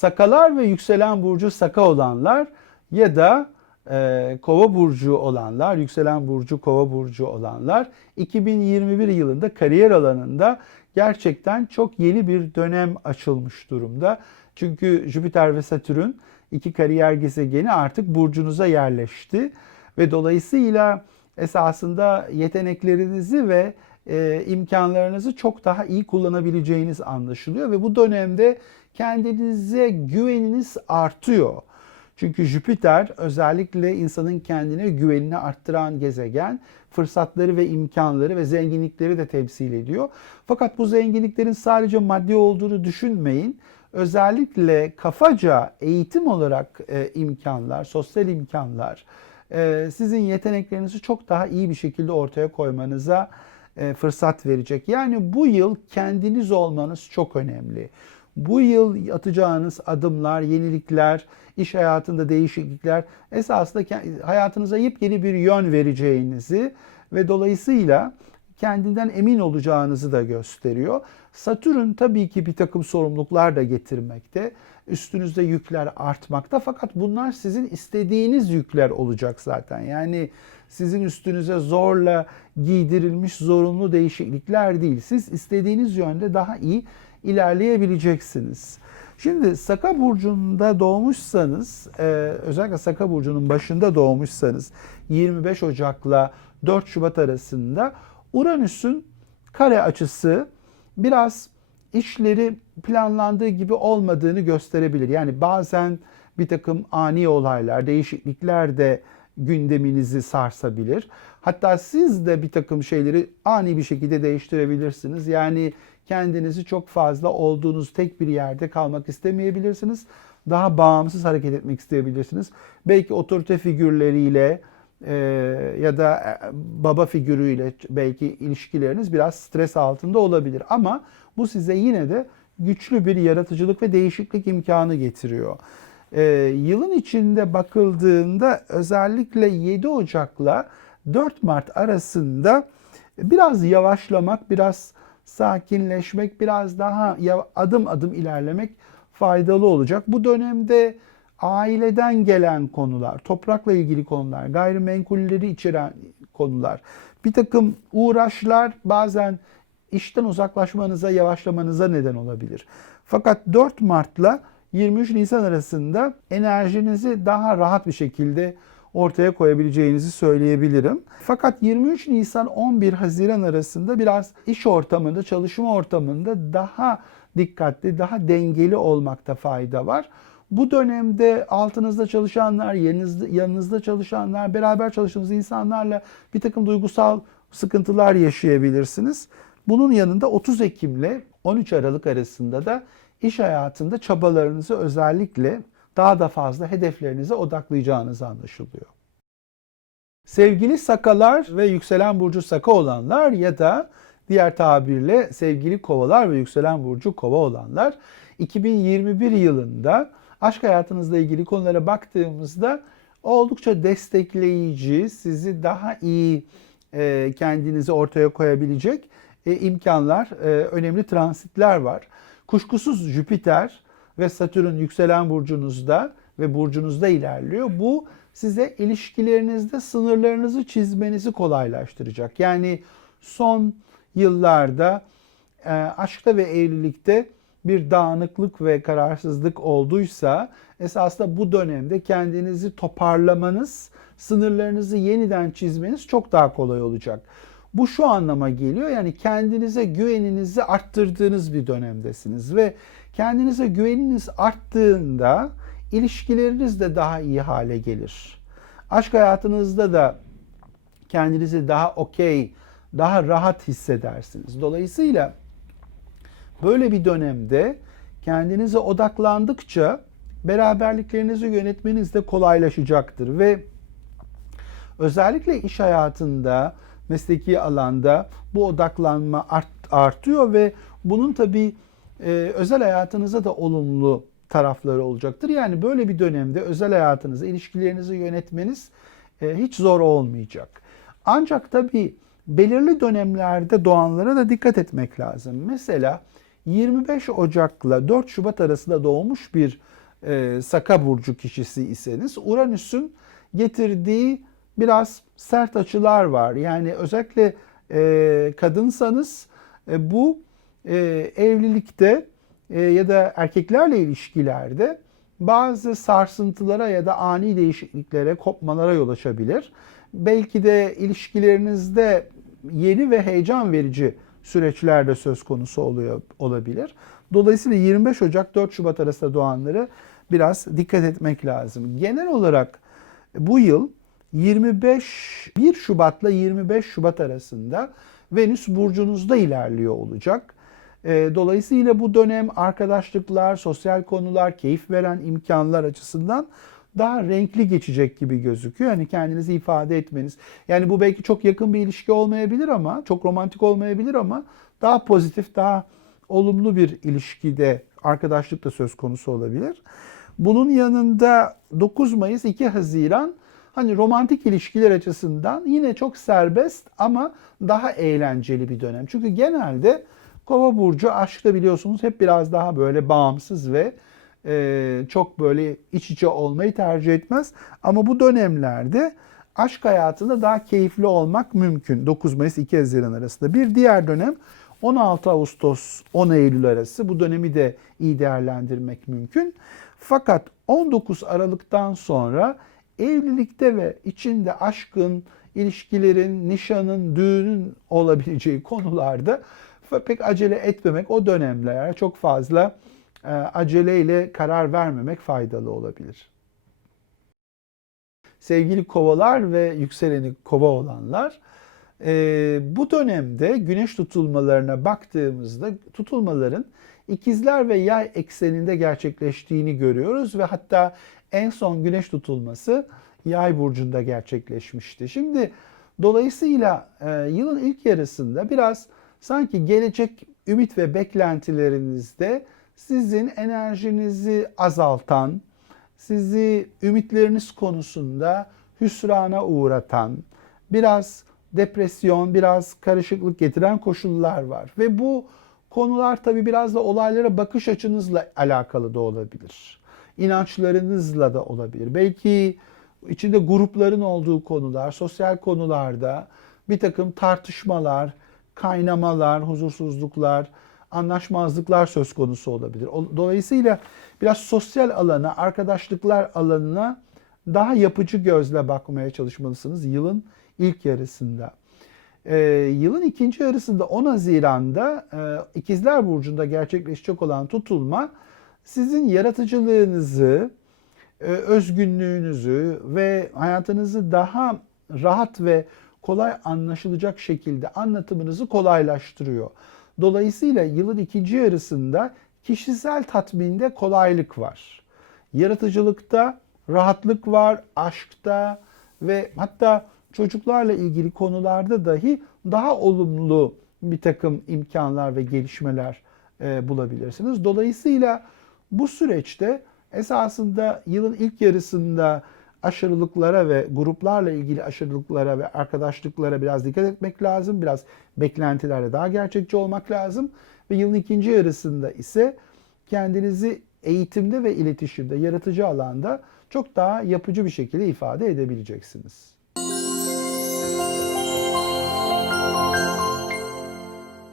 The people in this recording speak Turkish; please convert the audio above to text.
Sakalar ve yükselen burcu saka olanlar ya da e, kova burcu olanlar, yükselen burcu kova burcu olanlar 2021 yılında kariyer alanında gerçekten çok yeni bir dönem açılmış durumda. Çünkü Jüpiter ve Satürn iki kariyer gezegeni artık burcunuza yerleşti ve dolayısıyla esasında yeteneklerinizi ve e, imkanlarınızı çok daha iyi kullanabileceğiniz anlaşılıyor ve bu dönemde kendinize güveniniz artıyor. Çünkü Jüpiter özellikle insanın kendine güvenini arttıran gezegen, fırsatları ve imkanları ve zenginlikleri de temsil ediyor. Fakat bu zenginliklerin sadece maddi olduğunu düşünmeyin. Özellikle kafaca eğitim olarak e, imkanlar, sosyal imkanlar e, sizin yeteneklerinizi çok daha iyi bir şekilde ortaya koymanıza e, fırsat verecek. Yani bu yıl kendiniz olmanız çok önemli. Bu yıl atacağınız adımlar, yenilikler, iş hayatında değişiklikler esasında hayatınıza yepyeni bir yön vereceğinizi ve dolayısıyla kendinden emin olacağınızı da gösteriyor. Satürn tabii ki bir takım sorumluluklar da getirmekte. Üstünüzde yükler artmakta fakat bunlar sizin istediğiniz yükler olacak zaten. Yani sizin üstünüze zorla giydirilmiş zorunlu değişiklikler değil. Siz istediğiniz yönde daha iyi ilerleyebileceksiniz. Şimdi Saka burcunda doğmuşsanız, e, özellikle Saka burcunun başında doğmuşsanız 25 Ocak'la 4 Şubat arasında Uranüs'ün kare açısı biraz işleri planlandığı gibi olmadığını gösterebilir. Yani bazen bir takım ani olaylar, değişiklikler de gündeminizi sarsabilir. Hatta siz de bir takım şeyleri ani bir şekilde değiştirebilirsiniz. Yani kendinizi çok fazla olduğunuz tek bir yerde kalmak istemeyebilirsiniz. Daha bağımsız hareket etmek isteyebilirsiniz. Belki otorite figürleriyle e, ya da e, baba figürüyle belki ilişkileriniz biraz stres altında olabilir. Ama bu size yine de güçlü bir yaratıcılık ve değişiklik imkanı getiriyor. E, yılın içinde bakıldığında özellikle 7 Ocak'la 4 Mart arasında biraz yavaşlamak, biraz sakinleşmek, biraz daha adım adım ilerlemek faydalı olacak. Bu dönemde aileden gelen konular, toprakla ilgili konular, gayrimenkulleri içeren konular, bir takım uğraşlar bazen işten uzaklaşmanıza, yavaşlamanıza neden olabilir. Fakat 4 Mart'la 23 Nisan arasında enerjinizi daha rahat bir şekilde ortaya koyabileceğinizi söyleyebilirim. Fakat 23 Nisan 11 Haziran arasında biraz iş ortamında, çalışma ortamında daha dikkatli, daha dengeli olmakta fayda var. Bu dönemde altınızda çalışanlar, yanınızda, çalışanlar, beraber çalıştığınız insanlarla bir takım duygusal sıkıntılar yaşayabilirsiniz. Bunun yanında 30 Ekim ile 13 Aralık arasında da iş hayatında çabalarınızı özellikle daha da fazla hedeflerinize odaklayacağınız anlaşılıyor. Sevgili sakalar ve yükselen burcu saka olanlar ya da diğer tabirle sevgili kovalar ve yükselen burcu kova olanlar 2021 yılında aşk hayatınızla ilgili konulara baktığımızda oldukça destekleyici, sizi daha iyi e, kendinizi ortaya koyabilecek e, imkanlar, e, önemli transitler var. Kuşkusuz Jüpiter ve Satürn yükselen burcunuzda ve burcunuzda ilerliyor. Bu size ilişkilerinizde sınırlarınızı çizmenizi kolaylaştıracak. Yani son yıllarda e, aşkta ve evlilikte bir dağınıklık ve kararsızlık olduysa esasında bu dönemde kendinizi toparlamanız, sınırlarınızı yeniden çizmeniz çok daha kolay olacak. Bu şu anlama geliyor yani kendinize güveninizi arttırdığınız bir dönemdesiniz ve kendinize güveniniz arttığında ilişkileriniz de daha iyi hale gelir. Aşk hayatınızda da kendinizi daha okey, daha rahat hissedersiniz. Dolayısıyla böyle bir dönemde kendinize odaklandıkça beraberliklerinizi yönetmeniz de kolaylaşacaktır ve özellikle iş hayatında, mesleki alanda bu odaklanma art, artıyor ve bunun tabii e, özel hayatınıza da olumlu tarafları olacaktır. Yani böyle bir dönemde özel hayatınızı, ilişkilerinizi yönetmeniz e, hiç zor olmayacak. Ancak tabii belirli dönemlerde doğanlara da dikkat etmek lazım. Mesela 25 Ocak'la 4 Şubat arasında doğmuş bir e, Saka burcu kişisi iseniz Uranüs'ün getirdiği biraz sert açılar var. Yani özellikle e, kadınsanız e, bu e, evlilikte e, ya da erkeklerle ilişkilerde bazı sarsıntılara ya da ani değişikliklere, kopmalara yol açabilir. Belki de ilişkilerinizde yeni ve heyecan verici süreçler de söz konusu oluyor olabilir. Dolayısıyla 25 Ocak 4 Şubat arasında doğanları biraz dikkat etmek lazım. Genel olarak bu yıl 25 1 Şubat'la 25 Şubat arasında Venüs burcunuzda ilerliyor olacak. E, Dolayısıyla bu dönem arkadaşlıklar, sosyal konular, keyif veren imkanlar açısından daha renkli geçecek gibi gözüküyor. Hani kendinizi ifade etmeniz. Yani bu belki çok yakın bir ilişki olmayabilir ama, çok romantik olmayabilir ama daha pozitif, daha olumlu bir ilişkide arkadaşlık da söz konusu olabilir. Bunun yanında 9 Mayıs 2 Haziran hani romantik ilişkiler açısından yine çok serbest ama daha eğlenceli bir dönem. Çünkü genelde Kova burcu aşkta biliyorsunuz hep biraz daha böyle bağımsız ve e, çok böyle iç içe olmayı tercih etmez. Ama bu dönemlerde aşk hayatında daha keyifli olmak mümkün. 9 Mayıs 2 Haziran arasında. Bir diğer dönem 16 Ağustos 10 Eylül arası. Bu dönemi de iyi değerlendirmek mümkün. Fakat 19 Aralık'tan sonra evlilikte ve içinde aşkın, ilişkilerin, nişanın, düğünün olabileceği konularda pek acele etmemek, o dönemlere çok fazla e, aceleyle karar vermemek faydalı olabilir. Sevgili kovalar ve yükseleni kova olanlar, e, bu dönemde güneş tutulmalarına baktığımızda tutulmaların ikizler ve yay ekseninde gerçekleştiğini görüyoruz ve hatta en son güneş tutulması yay burcunda gerçekleşmişti. Şimdi dolayısıyla e, yılın ilk yarısında biraz sanki gelecek ümit ve beklentilerinizde sizin enerjinizi azaltan, sizi ümitleriniz konusunda hüsrana uğratan, biraz depresyon, biraz karışıklık getiren koşullar var. Ve bu konular tabii biraz da olaylara bakış açınızla alakalı da olabilir. İnançlarınızla da olabilir. Belki içinde grupların olduğu konular, sosyal konularda bir takım tartışmalar, kaynamalar, huzursuzluklar, anlaşmazlıklar söz konusu olabilir. Dolayısıyla biraz sosyal alana, arkadaşlıklar alanına daha yapıcı gözle bakmaya çalışmalısınız yılın ilk yarısında. Ee, yılın ikinci yarısında 10 Haziran'da e, İkizler Burcu'nda gerçekleşecek olan tutulma sizin yaratıcılığınızı, e, özgünlüğünüzü ve hayatınızı daha rahat ve kolay anlaşılacak şekilde anlatımınızı kolaylaştırıyor. Dolayısıyla yılın ikinci yarısında kişisel tatminde kolaylık var. Yaratıcılıkta rahatlık var, aşkta ve hatta çocuklarla ilgili konularda dahi daha olumlu bir takım imkanlar ve gelişmeler e, bulabilirsiniz. Dolayısıyla bu süreçte esasında yılın ilk yarısında aşırılıklara ve gruplarla ilgili aşırılıklara ve arkadaşlıklara biraz dikkat etmek lazım. Biraz beklentilerle daha gerçekçi olmak lazım. Ve yılın ikinci yarısında ise kendinizi eğitimde ve iletişimde, yaratıcı alanda çok daha yapıcı bir şekilde ifade edebileceksiniz.